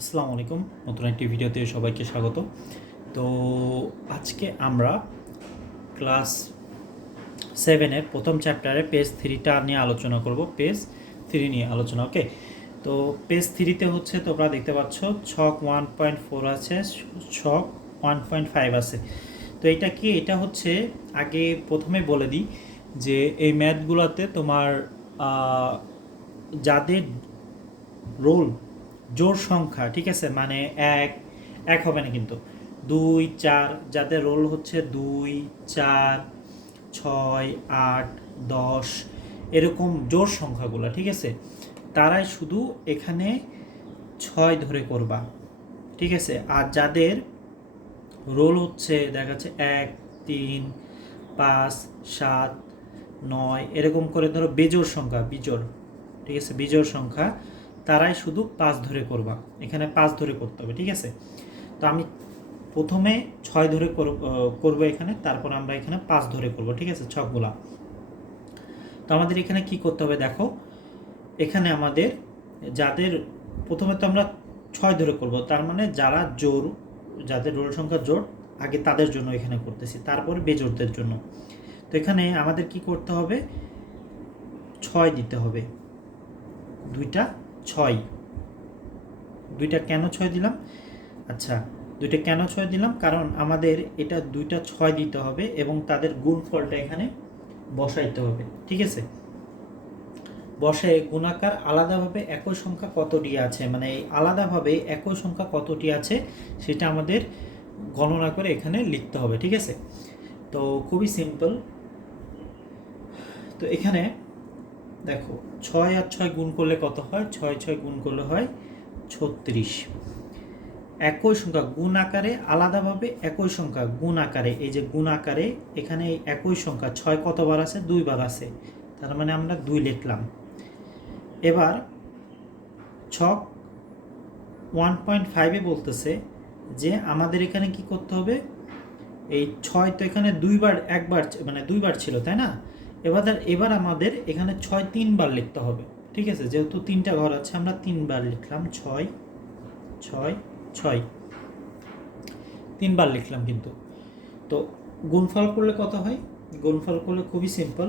আসসালামু আলাইকুম। নতুন একটি ভিডিওতে সবাইকে স্বাগত। তো আজকে আমরা ক্লাস সেভেনের প্রথম চ্যাপ্টারে পেজ থ্রিটা নিয়ে আলোচনা করব। পেজ থ্রি নিয়ে আলোচনা, ওকে? তো পেজ থ্রিতে হচ্ছে তোমরা দেখতে পাচ্ছ, ছক ওয়ান পয়েন্ট ফোর আছে, ছক ওয়ান পয়েন্ট ফাইভ আছে। তো এটা কি? এটা হচ্ছে আগে প্রথমে বলে দিই যে এই ম্যাথগুলোতে তোমার যাদের রোল জোর সংখ্যা, ঠিক আছে? মানে এক এক হবে না কিন্তু। দুই, চার, যাদের রোল হচ্ছে দুই, চার, ছয়, আট, দশ, এরকম জোর সংখ্যাগুলো, ঠিক আছে? তারাই শুধু এখানে ছয় ধরে করবা, ঠিক আছে? আর যাদের রোল হচ্ছে, দেখা যাচ্ছে এক, তিন, পাঁচ, সাত, নয়, এরকম করে ধরো বেজোর সংখ্যা, বিজোড়, ঠিক আছে? বিজোড় সংখ্যা তারাই শুধু পাঁচ ধরে করবা। এখানে পাঁচ ধরে করতে হবে, ঠিক আছে? তো আমি প্রথমে ছয় ধরে করব এখানে, তারপর আমরা এখানে পাঁচ ধরে করব, ঠিক আছে, ছকগুলা। তো আমাদের এখানে কি করতে হবে দেখো? এখানে আমাদের যাদের, প্রথমে তো আমরা ছয় ধরে করব, তার মানে যারা জোর, যাদের রোল সংখ্যা জোর, আগে তাদের জন্য এখানে করতেছি, তারপরে বেজোরদের জন্য। তো এখানে আমাদের কি করতে হবে? ছয় দিতে হবে। দুইটা ছয়। দুইটা কেন ছয় দিলাম? আচ্ছা দুইটা কেন ছয় দিলাম? কারণ আমাদের এটা দুইটা ছয় দিতে হবে এবং তাদের গুণফলটা এখানে বসাইতে হবে, ঠিক আছে? বসে গুণাকার আলাদাভাবে একই সংখ্যা কতটি আছে? মানে আলাদাভাবে একই সংখ্যা কতটি আছে সেটা আমাদের গণনা করে এখানে লিখতে হবে, ঠিক আছে? তো খুবই সিম্পল। তো এখানে দেখো, ছয় আর ছয় গুণ করলে কত হয়? ছয় ছয় গুণ করলে হয় ছত্রিশ। একই সংখ্যা গুণ আকারে আলাদাভাবে একই সংখ্যা গুণ আকারে, এই যে গুণ আকারে এখানে একই সংখ্যা, ছয় কতবার আছে? দুইবার আছে। তার মানে আমরা দুই লিখলাম। এবার ছক ওয়ান পয়েন্ট ফাইভে বলতেছে যে আমাদের এখানে কি করতে হবে? এই ছয় তো এখানে দুইবার, একবার মানে দুইবার ছিল, তাই না? এবার এবার আমাদের এখানে ছয় তিনবার লিখতে হবে, ঠিক আছে? যেহেতু তিনটা ঘর আছে, আমরা তিনবার লিখলাম ছয় ছয় ছয়। তিনবার লিখলাম কিন্তু। তো গুণফল করলে কত হয়? গুণফল করলে খুবই সিম্পল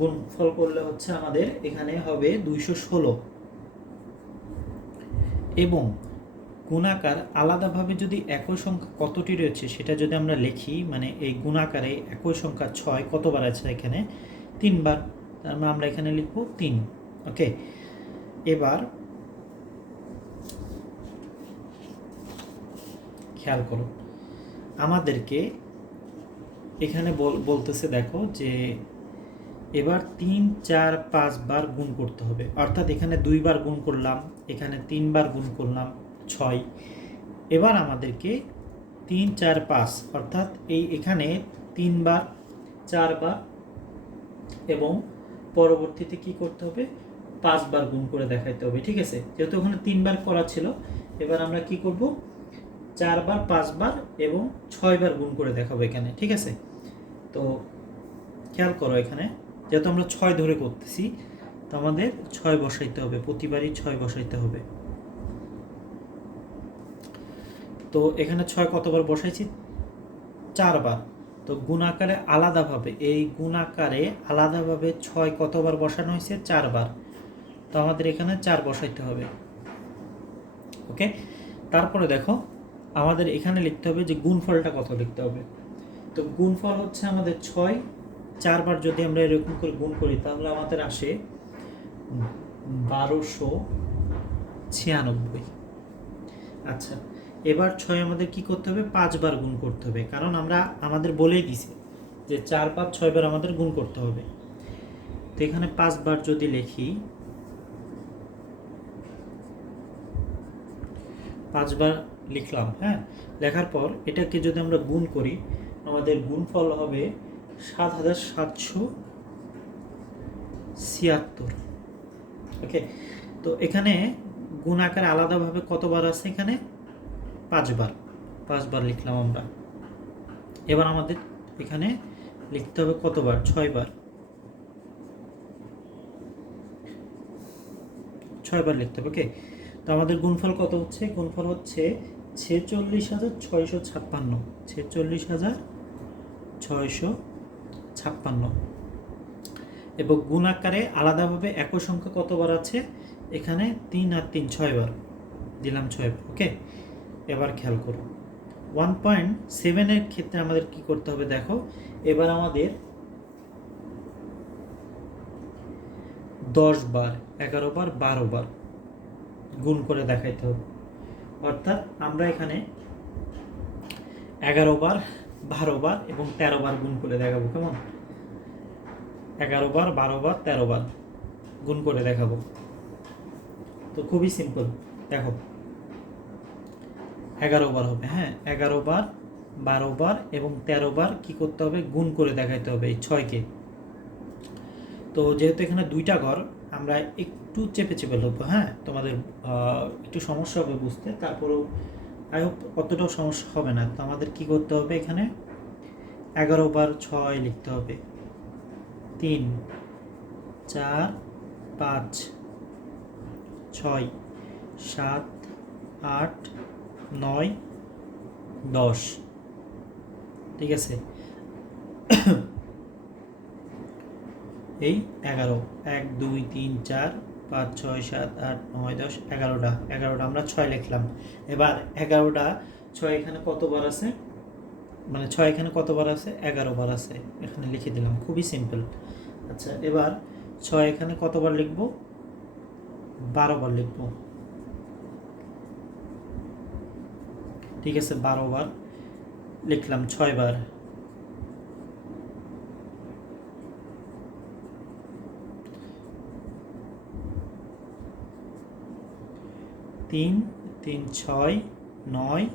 গুণফল করলে হচ্ছে আমাদের এখানে হবে দুইশো ষোলো। এবং গুণাকার আলাদাভাবে যদি একই সংখ্যা কতটি রয়েছে, সেটা যদি আমরা লিখি মানে এই গুণাকারে একই সংখ্যা ছয় কতবার আছে এখানে? তিনবার, তার মানে আমরা এখানে লিখব তিন, ওকে? এবার খেয়াল করো, আমাদেরকে এখানে বল, বলতেছে দেখো যে এবার তিন, চার, পাঁচ বার গুণ করতে হবে। অর্থাৎ এখানে দুইবার গুণ করলাম, এখানে তিনবার গুণ করলাম, ছয়। এবার আমাদেরকে তিন, চার, পাঁচ, অর্থাৎ এই এখানে তিনবার চারবার এবং পরবর্তীতে কি করতে হবে? পাঁচবার গুণ করে দেখাইতে হবে, ঠিক আছে? যেহেতু ওখানে তিনবার করা ছিল, এবার আমরা কি করব? চারবার, পাঁচবার এবং ছয়বার গুণ করে দেখাবো এখানে, ঠিক আছে? তো খেয়াল করো এখানে, যেহেতু আমরা ছয় ধরে করতেছি, তো আমাদের ছয় বসাইতে হবে, প্রতিবারই ছয় বসাইতে হবে। তো এখানে ছয় কতবার বসাইছি? চারবার। তো গুণাকারে আলাদাভাবে, এই গুণাকারে আলাদাভাবে ছয় কতবার বসানো হয়েছে? চারবার। তো আমাদের এখানে চার বসাইতে হবে। ওকে? তারপরে দেখো, আমাদের এখানে লিখতে হবে যে গুণফলটা কত লিখতে হবে। তো গুণফল হচ্ছে আমাদের ছয়। চারবার যদি আমরা এরকম করে গুণ করি, তাহলে আমাদের আসে বারোশো ছিয়ানব্বই। আচ্ছা এবার ছয় আমাদের কি করতে হবে? পাঁচবার গুণ করতে হবে। কারণ আমরা আমাদের বলেই দিছে যে চার, পাঁচ, ছয়বার আমাদের গুণ করতে হবে। তো এখানে পাঁচবার যদি লিখি, পাঁচবার লিখলাম হ্যাঁ? লেখার পর এটাকে যদি আমরা গুণ করি, আমাদের গুণফল হবে সাত হাজার সাতশো ছিয়াত্তর। ওকে? তো এখানে গুণ আকার আলাদাভাবে কতবার আছে এখানে? পাঁচবার পাঁচবার লিখলাম আমরা। এবার আমাদের এখানে লিখতে হবে কতবার? ছয়বার। ছয়বার লিখতে হবে, ওকে? তো আমাদের গুণফল কত হচ্ছে? গুণফল হচ্ছে ছেচল্লিশ হাজার ছয়শো ছাপ্পান্ন। ছেচল্লিশ হাজার ছয়শো ছাপ্পান্ন। এবং গুণ আকারে আলাদাভাবে একই সংখ্যা কতবার আছে? এখানে তিন আর তিন ছয়বার। দিলাম ছয় ওকে? এবার খেয়াল করো। ওয়ান পয়েন্ট সেভেনের ক্ষেত্রে আমাদের কি করতে হবে দেখো? এবার আমাদের দশ বার, এগারো বার, বারো বার গুণ করে দেখাইতে হবে। অর্থাৎ আমরা এখানে এগারো বার, বারো বার এবং তেরো বার গুণ করে দেখাবো, কেমন? এগারো বার, বারো বার, তেরো বার গুণ করে দেখাবো। তো খুবই সিম্পল দেখো। এগারো বার হবে হ্যাঁ? এগারো বার, বারো বার এবং তেরো বার কি করতে হবে? গুণ করে দেখাইতে হবে এই ছয়কে। তো যেহেতু এখানে দুইটা ঘর, আমরা একটু চেপে চেপে লিখব হ্যাঁ? তোমাদের একটু সমস্যা হবে বুঝতে, তারপরেও আই হোপ অতটাও সমস্যা হবে না। তো আমাদের কি করতে হবে এখানে? এগারো বার ছয় লিখতে হবে। তিন, চার, পাঁচ, ছয়, সাত, আট নয়, দশ। ঠিক আছে? এই এগারো। এক, দুই, তিন, চার, পাঁচ, ছয়, সাত, আট, নয়, দশ, এগারোটা। এগারোটা আমরা ছয় লিখলাম। এবার এগারোটা, ছয় এখানে কতবার আছে? মানে ছয় এখানে কতবার আছে? এগারো বার আছে। এখানে লিখে দিলাম। খুবই সিম্পল আচ্ছা এবার ছয় এখানে কতবার লিখব? বারো বার লিখব। ঠিক আছে, বারো বার লিখলাম, ছয় বার। তিন তিন, ছয়, নয়,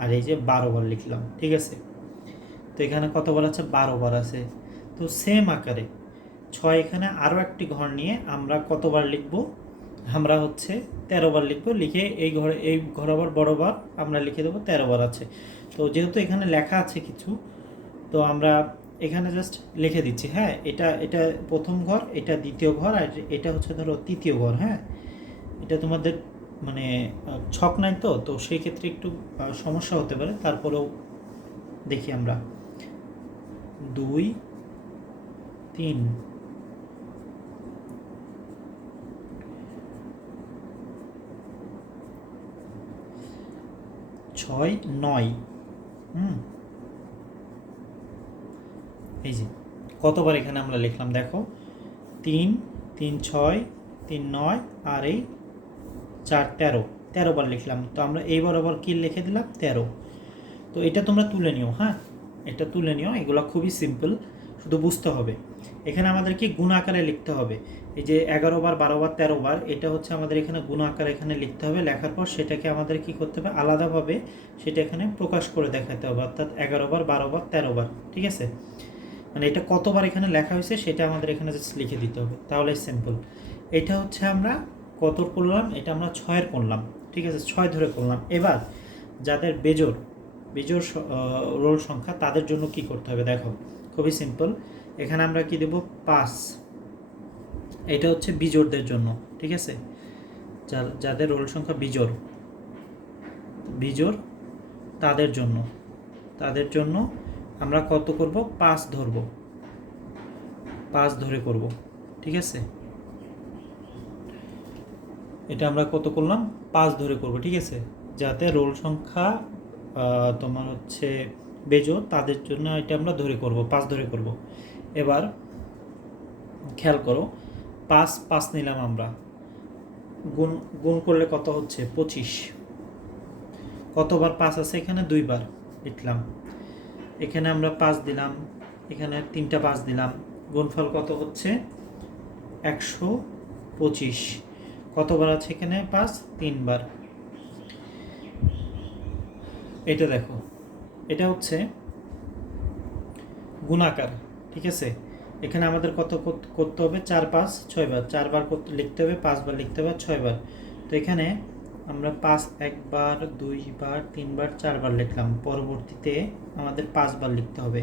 আর এই যে বারো বার লিখলাম, ঠিক আছে? তো এখানে কতবার আছে? বারো বার আছে। তো সেম আকারে, ছয় এখানে আরও একটি ঘর নিয়ে আমরা কতবার লিখব? আমরা হচ্ছে তেরো বার লিখব, লিখে এই ঘরে, এই ঘর আবার বড় বার, আমরা লিখে দেবো তেরো বার আছে। তো যেহেতু এখানে লেখা আছে কিছু, তো আমরা এখানে জাস্ট লিখে দিচ্ছি হ্যাঁ এটা এটা প্রথম ঘর, এটা দ্বিতীয় ঘর, আর এটা হচ্ছে ধরো তৃতীয় ঘর হ্যাঁ? এটা তোমাদের মানে ছক নাই তো তো সেই ক্ষেত্রে একটু সমস্যা হতে পারে, তারপরেও দেখি আমরা। দুই, তিন ছয়, নয়। হুম। এই যে, কতবার এখানে আমরা লিখলাম, দেখো। তিন তিন, ছয়, তিন, নয়, আর এই চার, তেরো। তেরো বার লিখলাম, তো আমরা এই বরাবর কি লিখে দিলাম? তেরো। তো এটা তোমরা তুলে নিও হ্যাঁ? এটা তুলে নিও, এগুলো খুবই সিম্পল শুধু বুঝতে হবে। এখানে আমাদের কি গুণ আকারে লিখতে হবে। এই যে এগারো বার, বারো বার, তেরো বার, এটা হচ্ছে আমাদের এখানে গুণ আকারে এখানে লিখতে হবে। লেখার পর সেটাকে আমাদের কি করতে হবে? আলাদাভাবে সেটা এখানে প্রকাশ করে দেখাতে হবে। অর্থাৎ এগারো বার, বারো বার, তেরো বার, ঠিক আছে? মানে এটা কতবার এখানে লেখা হয়েছে সেটা আমাদের এখানে জাস্ট লিখে দিতে হবে। তাহলে সিম্পল এটা হচ্ছে আমরা কত করলাম? এটা আমরা ছয়ের করলাম, ঠিক আছে? ছয় ধরে করলাম। এবার যাদের বেজোর বেজোর রোল সংখ্যা তাদের জন্য কি করতে হবে? দেখো, খুবই সিম্পল এখানে আমরা কি দেব? পাঁচ এটা হচ্ছে বিজোড়দের জন্য, ঠিক আছে? যাদের রোল সংখ্যা বিজোড়। বিজোড় তাদের জন্য। তাদের জন্য আমরা কত করব? পাঁচ ধরব। পাঁচ ধরে করব, ঠিক আছে? এটা আমরা কত করলাম? পাঁচ ধরে করব, ঠিক আছে? যাতে রোল সংখ্যা তোমার হচ্ছে বেজো তাদের জন্য এটা আমরা ধরে করব পাঁচ ধরে করব। এবার খেয়াল করো, পাঁচ পাঁচ নিলাম আমরা। গুণ গুণ করলে কত হচ্ছে? পঁচিশ। কতবার পাঁচ আছে এখানে? দুইবার লিখলাম। এখানে আমরা পাঁচ দিলাম, এখানে তিনটা পাঁচ দিলাম। গুণফল কত হচ্ছে? একশো পঁচিশ। কতবার আছে এখানে? পাঁচ, তিনবার। এটা দেখো। এটা হচ্ছে গুণাকার। ঠিক আছে? এখানে আমাদের কত করতে হবে? চার পাঁচ ছয়বার চারবার করতে লিখতে হবে পাঁচবার লিখতে হবে ছয়বার তো এখানে আমরা পাঁচ একবার দুইবার তিনবার চারবার লিখলাম। পরবর্তীতে আমাদের পাঁচবার লিখতে হবে।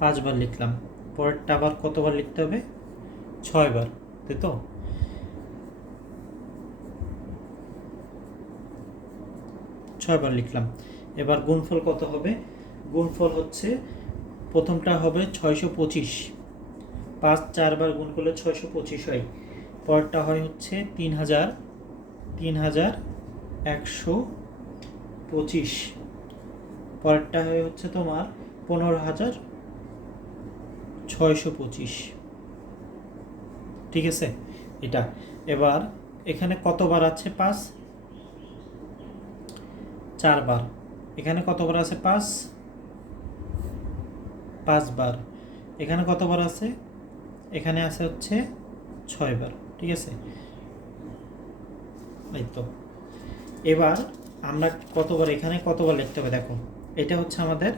পাঁচবার লিখলাম। পরেরটা আবার কতবার লিখতে হবে? ছয়বার তাই তো? ছয়বার লিখলাম। এবার গুণফল কত হবে? গুণফল হচ্ছে, প্রথমটা হবে ছয়শো পঁচিশ। পাঁচ, চারবার গুণ করলে ছয়শো পঁচিশ হয়। পরেরটা হয় হচ্ছে তিন হাজার তিন হাজার একশো পঁচিশ। পরেরটা হয় হচ্ছে তোমার পনেরো হাজার ছয়শো পঁচিশ। ঠিক আছে? এটা। এবার এখানে কতবার আছে পাঁচ? চারবার। এখানে কতবার আছে পাঁচ? পাঁচবার। এখানে কতবার আছে? এখানে আছে হচ্ছে ছয়বার, ঠিক আছে? এই তো এবার আমরা কতবার, এখানে কতবার লিখতে হবে? দেখো, এটা হচ্ছে আমাদের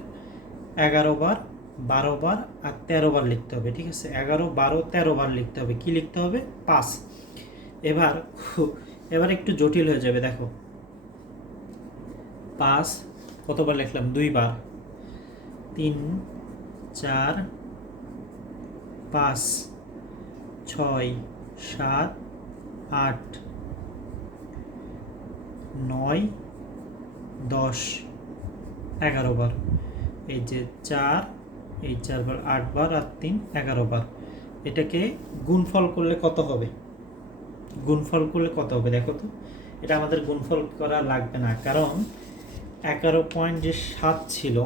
এগারো বার বারো বার আর তেরো বার লিখতে হবে, ঠিক আছে? এগারো, বারো তেরো বার লিখতে হবে। কি লিখতে হবে? পাঁচ। এবার এবার একটু জটিল হয়ে যাবে, দেখো। পাঁচ, কতবার লিখলাম? দুইবার। তিন চার, পাঁচ, ছয়, সাত, আট, নয়, দশ, এগারো বার। এই যে চার, এই চারবার আটবার আর তিন এগারো বার। এটাকে গুণফল করলে কত হবে? গুণফল করলে কত হবে দেখো তো? এটা আমাদের গুণফল করা লাগবে না। কারণ এগারো পয়েন্ট যে সাত ছিল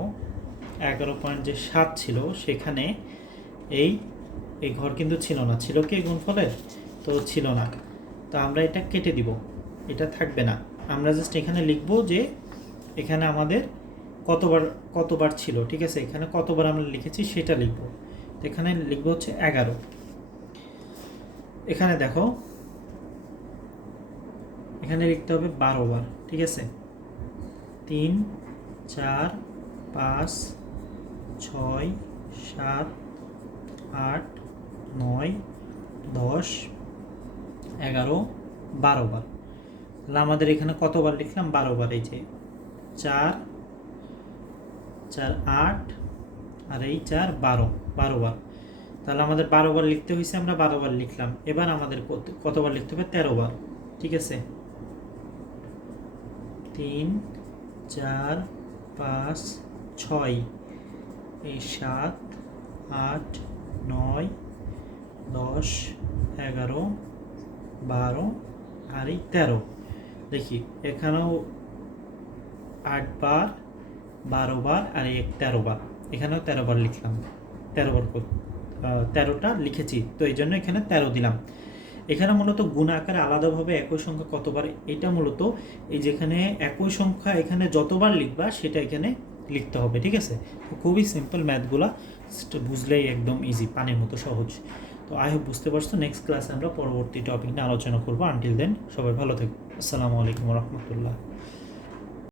এগারো পয়েন্ট যে সাত ছিল, সেখানে এই এই ঘর কিন্তু ছিল না। ছিল কি গুণফলের? তো ছিল না। তো আমরা এটা কেটে দিব। এটা থাকবে না। আমরা জাস্ট এখানে লিখব যে এখানে আমাদের কতবার কতবার ছিল, ঠিক আছে? এখানে কতবার আমরা লিখেছি সেটা লিখব। এখানে লিখব হচ্ছে এগারো। এখানে দেখো, এখানে লিখতে হবে বারো বার, ঠিক আছে? তিন, চার, পাঁচ ছয়, সাত, আট, নয়, দশ, এগারো, বারো বার। তাহলে আমাদের এখানে কতবার লিখলাম? বারো বার। এই যে চার চার আট, আর এই চার বারো বারো বার। তাহলে আমাদের বারো বার লিখতে হয়েছে আমরা বারো বার লিখলাম। এবার আমাদের কতবার লিখতে হবে? তেরো বার। ঠিক আছে? তিন, চার, পাঁচ, ছয়। এই সাত, আট, নয়, দশ, এগারো, বারো, আর এই তেরো। দেখি, এখানেও আট বার, বারো বার, আর এই তেরো বার। এখানেও তেরো বার লিখলাম। তেরো বার তেরোটা লিখেছি। তো এই জন্য এখানে তেরো দিলাম। এখানে মূলত গুণ আকারে আলাদাভাবে একই সংখ্যা কতবার? এটা মূলত এই যেখানে একই সংখ্যা এখানে যতবার লিখবা, সেটা এখানে লিখতে হবে, ঠিক আছে? তো খুবই সিম্পল ম্যাথগুলা বুঝলেই একদম ইজি পানির মতো সহজ। তো আই হোপ বুঝতে পারছ নেক্সট ক্লাসে আমরা পরবর্তী টপিক নিয়ে আলোচনা করব। আনটিল দেন সবাই ভালো থাকবে আসসালামু আলাইকুম রহমতুল্লাহ।